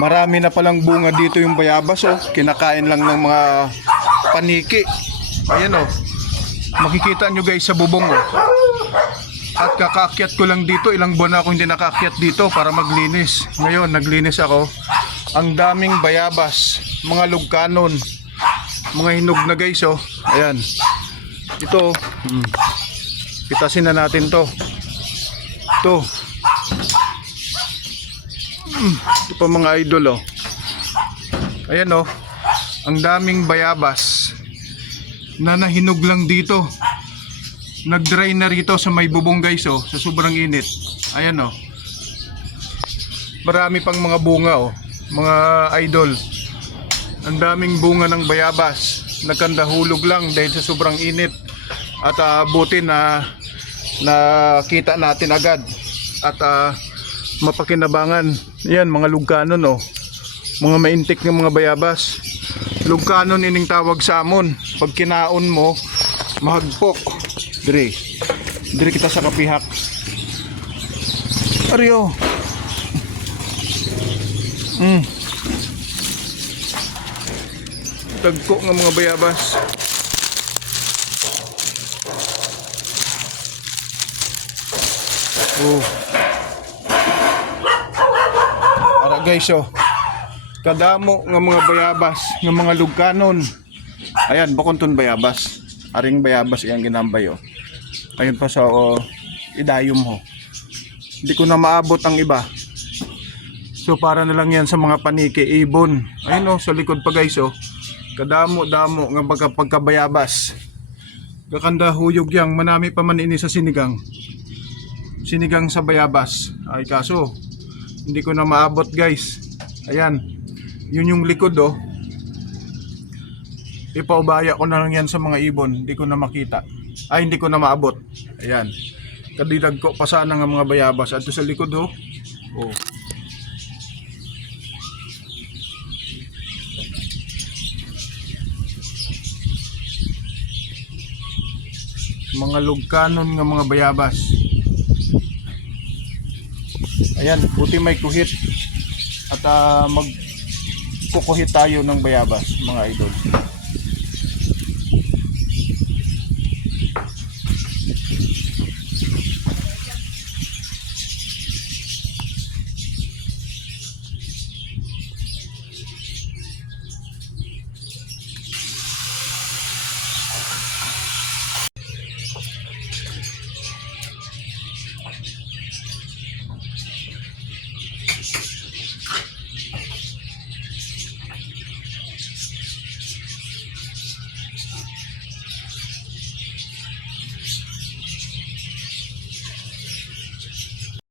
Marami na palang bunga dito yung bayabas, oh. Kinakain lang ng mga paniki. Ayan, oh. Makikita nyo guys sa bubong, oh. At kakaakyat ko lang dito. Ilang buwan na ako hindi nakaakyat dito para maglinis. Ngayon naglinis ako. Ang daming bayabas, mga lugkanon, mga hinog na guys, oh. Ayan. Ito, pitasin na natin to. Ito. Ito pa mga idol, oh. Ayan, oh. Ang daming bayabas na nahinog lang dito. Nag-dry na rito sa may bubong guys, oh, sa sobrang init. Ayan, oh. Marami pang mga bunga, oh. Mga idol. Ang daming bunga ng bayabas. Nagkandahulog lang dahil sa sobrang init. At buti na nakita natin agad. At mapakinabangan. Yan, mga lugkanon, oh. Mga maintik ng mga bayabas. Lugkanon ining tawag sa amon. Pag kinaon mo, mahagpok. Dire kita sa kapihak. Ariyo. Tagko ng mga bayabas. Oh. Ara guys, oh. Kadamo ng mga bayabas, ng mga lugkanon. Ayan, bakonton bayabas. Aring bayabas iyang ginambay, oh. Ayun pa sa idayom ho. Hindi ko na maabot ang iba. So para na lang yan sa mga paniki, ibon. Ayun, oh, sa likod pa guys, oh. Kadamo-damo nga pagkabayabas. Kakanda huyog yang, manami pa man ini sa sinigang. Sinigang sa bayabas. Ay kaso, hindi ko na maabot guys. Ayan, yun yung likod, oh. Ipaubaya ko na lang yan sa mga ibon. Hindi ko na makita. Ay, hindi ko na maabot. Ayan. Kadilag ko pa sana ng mga bayabas. At sa likod, oh. Oh. Mga lugkanon ng mga bayabas. Ayan, buti may kuhit. At magkukuhit tayo ng bayabas, mga idol.